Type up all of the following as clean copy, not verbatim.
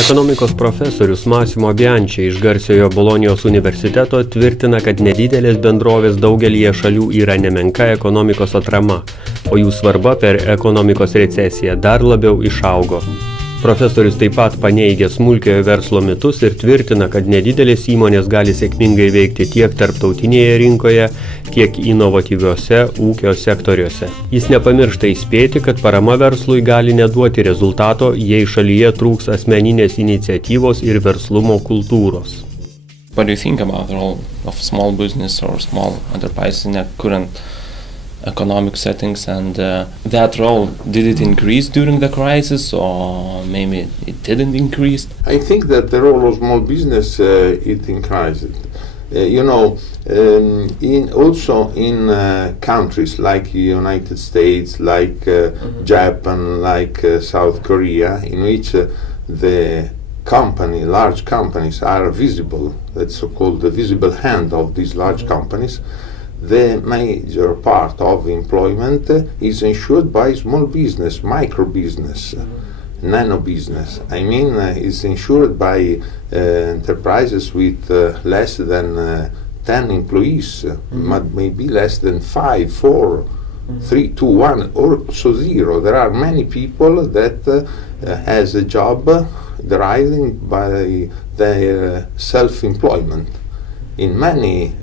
Ekonomikos profesorius Massimo Bianchi iš garsiojo Bolonijos universiteto tvirtina, kad nedidelės bendrovės daugelyje šalių yra nemenka ekonomikos atrama, o jų svarba per ekonomikos recesiją dar labiau išaugo. Profesorius taip pat paneigia smulkiojo verslo mitus ir tvirtina, kad nedidelės įmonės gali sėkmingai veikti tiek tarptautinėje rinkoje, tiek inovatyviuose ūkio sektoriuose. Jis nepamiršta įspėti, kad parama verslui gali neduoti rezultato, jei šalyje trūks asmeninės iniciatyvos ir verslumo kultūros. What do you think about the role of small business or small enterprise in a current economic settings, and that role, did it increase during the crisis, or maybe it didn't increase? I think that the role of small business it increased. Also in countries like the United States, like Japan, like South Korea, in which the large companies are visible, that's so-called the visible hand of these large companies, the major part of employment is ensured by small business, micro business, nano business. I mean, is ensured by enterprises with less than 10 employees, maybe less than 5, 4, 3, 2, 1, or so 0. There are many people that has a job deriving by their self-employment in many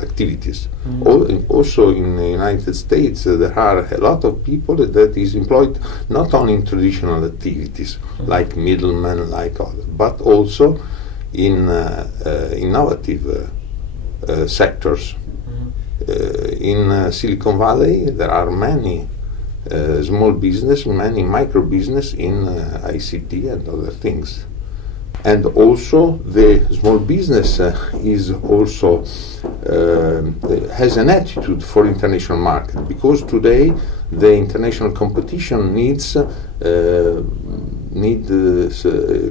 activities. Also in the United States there are a lot of people that is employed not only in traditional activities like middlemen, like others, but also in innovative sectors. In Silicon Valley there are many small business, many micro business in ICT and other things. And also the small business is also has an attitude for international market, because today the international competition needs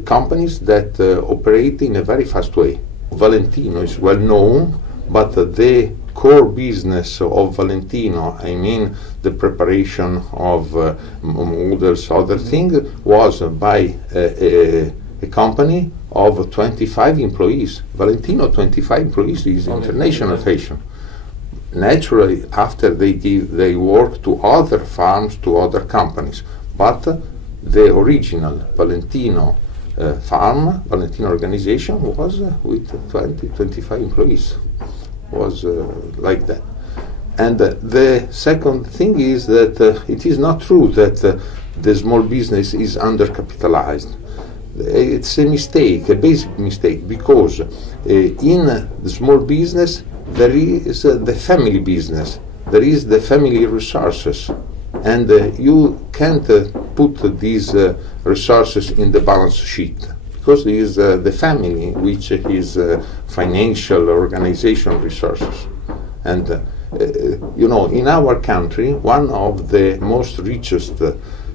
companies that operate in a very fast way. Valentino is well known, but the core business of Valentino, I mean the preparation of models, other things, was by a company of 25 employees. Valentino, 25 employees, is international fashion. Naturally, after they work to other farms, to other companies, but the original Valentino farm, Valentino organization was with 25 employees, was like that. And the second thing is that it is not true that the small business is undercapitalized. It's a mistake, a basic mistake, because in the small business there is the family business, there is the family resources, and you can't put these resources in the balance sheet, because it is the family which is financial organization resources. And in our country, one of the most richest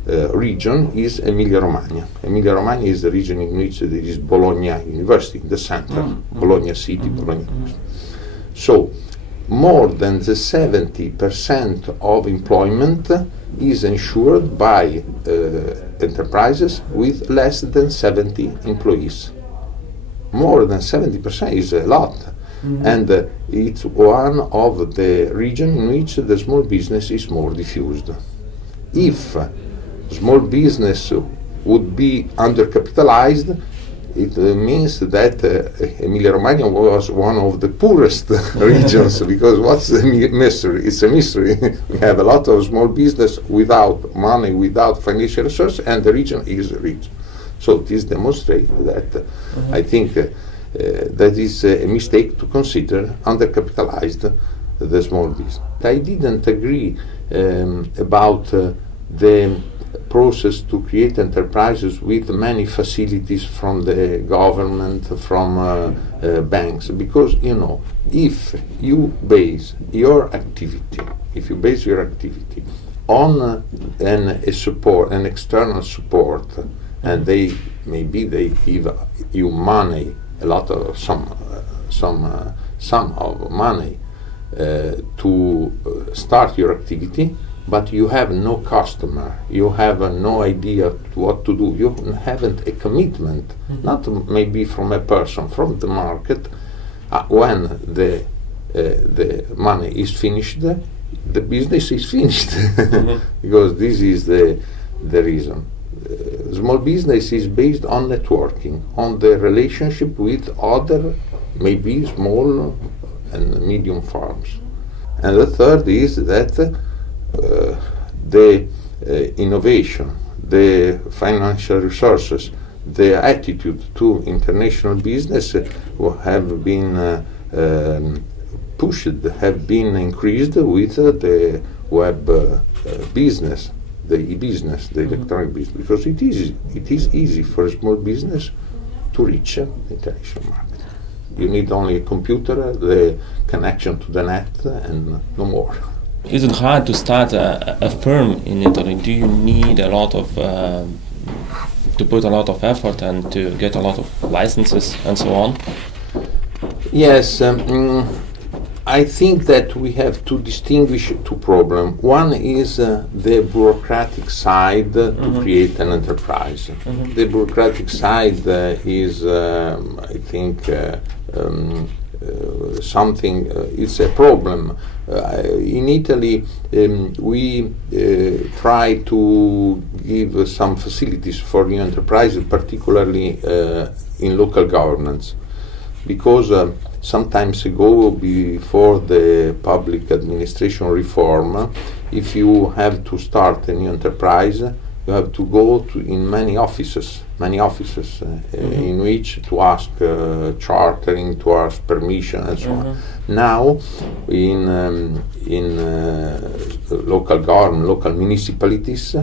region is Emilia-Romagna. Emilia-Romagna is the region in which there is Bologna University, the center, Bologna City, Bologna University. So more than the 70% of employment is ensured by enterprises with less than 70 employees. More than 70% is a lot. And it's one of the regions in which the small business is more diffused. If small business would be undercapitalized, it means that Emilia-Romagna was one of the poorest regions, because what's the mystery? It's a mystery. We have a lot of small business without money, without financial resources, and the region is rich. So this demonstrates that I think that is a mistake to consider undercapitalized the small business. I didn't agree about the process to create enterprises with many facilities from the government, from banks, because if you base your activity on an external support, and they give you money, a lot of sum of money to start your activity, but you have no customer, you have no idea what to do, you haven't a commitment, not maybe from a person, from the market. When the money is finished, the business is finished. Because this is the reason. Small business is based on networking, on the relationship with other, maybe small and medium farms. And the third is that the innovation, the financial resources, the attitude to international business have been pushed, have been increased with the web business, the e-business, the electronic business, because it is easy for a small business to reach the international market. You need only a computer, the connection to the net, and no more. Is it hard to start a firm in Italy? Do you need a lot of to put a lot of effort and to get a lot of licenses and so on? Yes, I think that we have to distinguish two problems. One is the bureaucratic side to create an enterprise. The bureaucratic side is, I think, something, it's a problem. In Italy, we try to give some facilities for new enterprises, particularly in local governments, because some times ago, before the public administration reform, if you have to start a new enterprise, you have to go to in many offices in which to ask chartering, to ask permission, and so on. Now, in local government, local municipalities,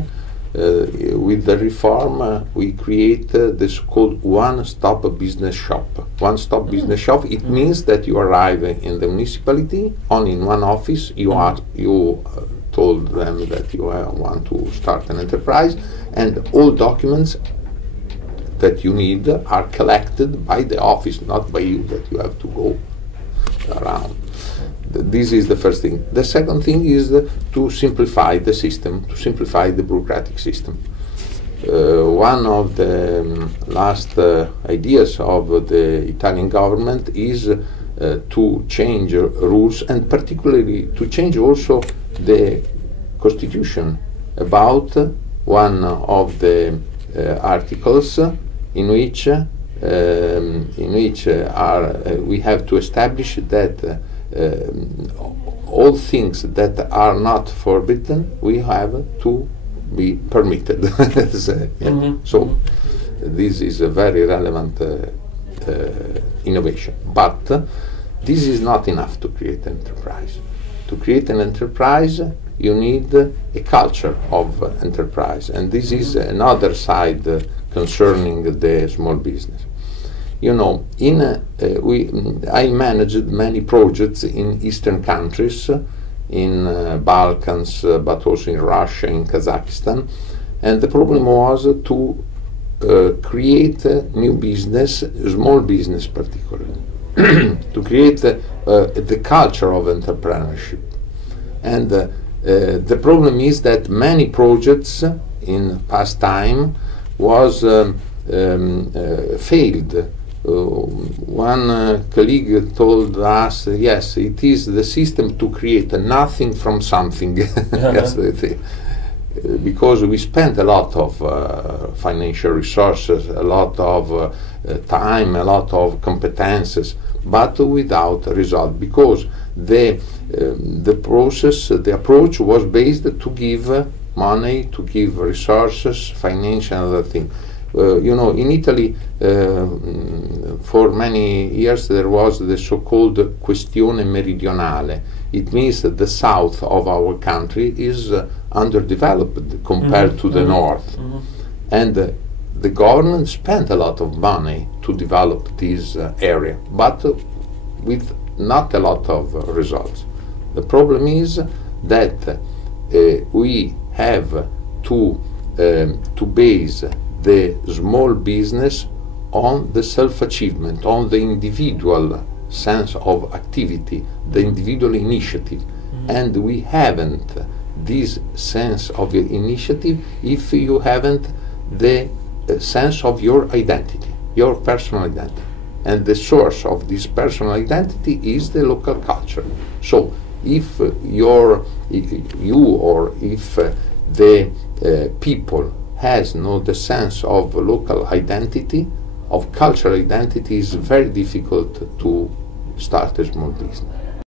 with the reform, we create the so-called one-stop business shop. One-stop business shop, it means that you arrive in the municipality, only in one office, you told them that you want to start an enterprise, and all documents that you need are collected by the office, not by you, that you have to go around. This is the first thing. The second thing is to simplify the system, to simplify the bureaucratic system. One of the last ideas of the Italian government is to change rules, and particularly to change also the constitution about one of the articles in which we have to establish that all things that are not forbidden, we have to be permitted. So this is a very relevant innovation. But this is not enough to create an enterprise. To create an enterprise, you need a culture of enterprise, and this is another side concerning the small business. You know, I managed many projects in Eastern countries, in Balkans, but also in Russia, in Kazakhstan, and the problem was to create new business, small business particularly, to create the culture of entrepreneurship. And the problem is that many projects in past time was failed. One colleague told us, yes, it is the system to create nothing from something. Yes, because we spent a lot of financial resources, a lot of time, a lot of competences, but without result, because the process, the approach was based to give money, to give resources, financial and other things. You know, in Italy, for many years there was the so-called questione meridionale. It means that the south of our country is underdeveloped compared to the north. And the government spent a lot of money to develop this area, but with not a lot of results. The problem is that we have to base the small business on the self-achievement, on the individual sense of activity, the individual initiative. And we haven't this sense of initiative if you haven't the sense of your identity, your personal identity. And the source of this personal identity is the local culture. So if the people has the sense of local identity, of cultural identity, is very difficult to start a small business.